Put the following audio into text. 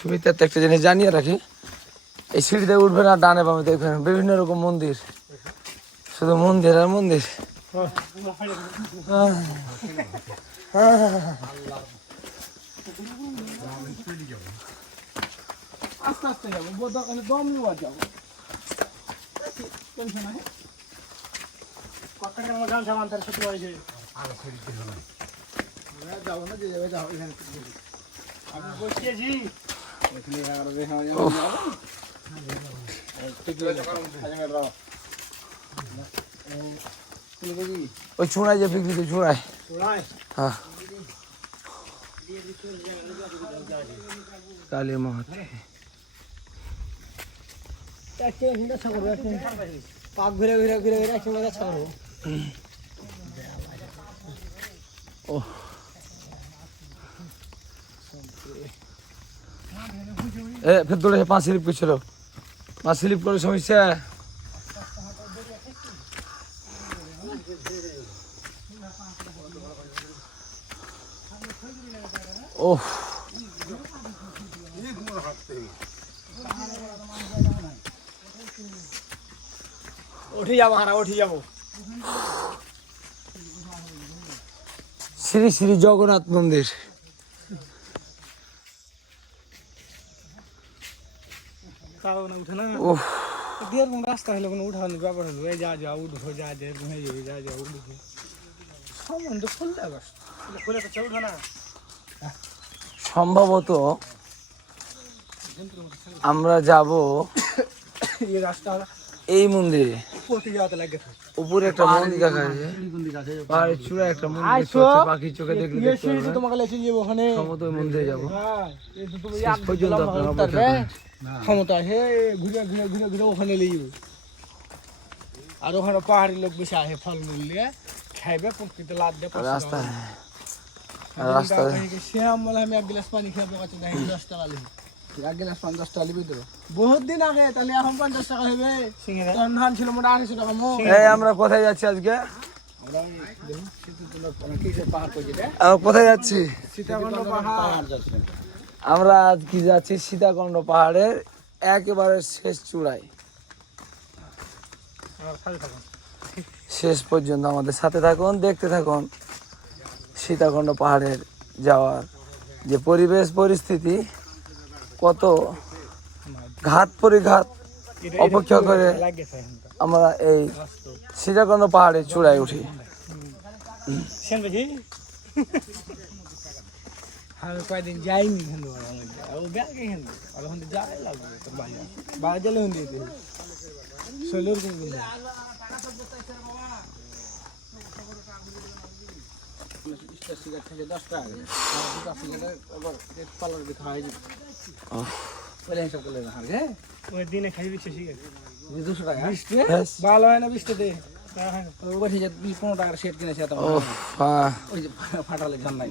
ছবিতে একটা জিনিস জানিয়ে রাখি, এই সিঁড়িতে উঠবে না, ডানে বামে দেখবেন বিভিন্ন রকম মন্দির, শুধু মন্দির আর মন্দির। আস্তে আস্তে যাবো, দম নেওয়া যাবো। যাবো না, যে যাবে যাবো। আমি বসিয়েছি ওই চূড়ায় যে বিক্রি চূড়ায়, হ্যাঁ কালী মহাতে পাক ঘুরে ঘুরে ঘুরে ঘুরে একসঙ্গে যাচ্ছে। ও এ ফের দৌড়ে 5 স্লিপ করছিল, 5 স্লিপ করে সমস্যা। ও উঠে যাবো, হারা উঠে যাবো। শ্রী শ্রী জগন্নাথ মন্দির। উঠে না ও এরকম রাস্তা হলে কোনো উঠানোর ব্যাপার হলো, এই যা যা উঠবো, যা যা এরকম হয়ে যাবে, যা যা উঠবো সম্বন্ধ খুলতে আবার খুলে তো উঠো না। সম্ভবত আমরা যাব এই রাস্তা এই মন্দিরে। উপরে যাওয়াতে লাগে, উপরে একটা মন্দির দেখা যাচ্ছে, পাহাড়ের চূড়ায় একটা মন্দির দেখতে পাচ্ছি, পাখির চোখে দেখলে দেখতে পারবেন। তোমাকে লেখে যাবো ওখানে, সম্ভবত ওই মন্দিরে যাবো। তুমি শেষ পর্যন্ত আপনারা অপেক্ষা করুন। ক্ষমতা হে ঘুরে ঘুরে ঘুরে ঘুরে ওখানে লিয়ে আর ওখানে পাহাড়ি লোক বেশি আসে, ফলমূল নিয়ে খাইবে, প্রকৃতি লাদ দিয়ে রাস্তা রাস্তা শ্যাম বলে আমি 1 গ্লাস পানি খেয়ে পাচ্ছি না, 10 টাকা লিখি, 1 গ্লাস 50 টাকা লিখি তো বহুত দিন আগে, তাহলে এখন 50 টাকা হবে। তখন ধান ছিল মোটা 250 টাকা মো। এই আমরা কোথায় যাচ্ছি আজকে? আমরা দেখুন পাহাড় কই যেটা, আমরা কোথায় যাচ্ছি? সীতাকুণ্ড পাহাড় যাচ্ছে। আমরা আজ কি যাচ্ছি সীতাকুণ্ড পাহাড়ের একেবারে শেষ চূড়ায়। শেষ পর্যন্ত আমাদের সাথে থাকুন, দেখতে থাকুন সীতাকুণ্ড পাহাড়ের যাওয়ার যে পরিবেশ পরিস্থিতি, কত ঘাত পরিঘাত অপেক্ষা করে আমরা এই সীতাকুণ্ড পাহাড়ের চূড়ায় উঠি। আমি কয়েকদিন যাইনি যাই লাগবে বাইরে গেলে শৈলের থেকে 10 টাকা পালার দিকে খাওয়া যাবে, হিসাব করলে ওই দিনে খাই 200 টাকা ভালো হয় না, 20 টাকা দে 15 টাকার সেট কিনেছে, ফাটালে ধান নাই।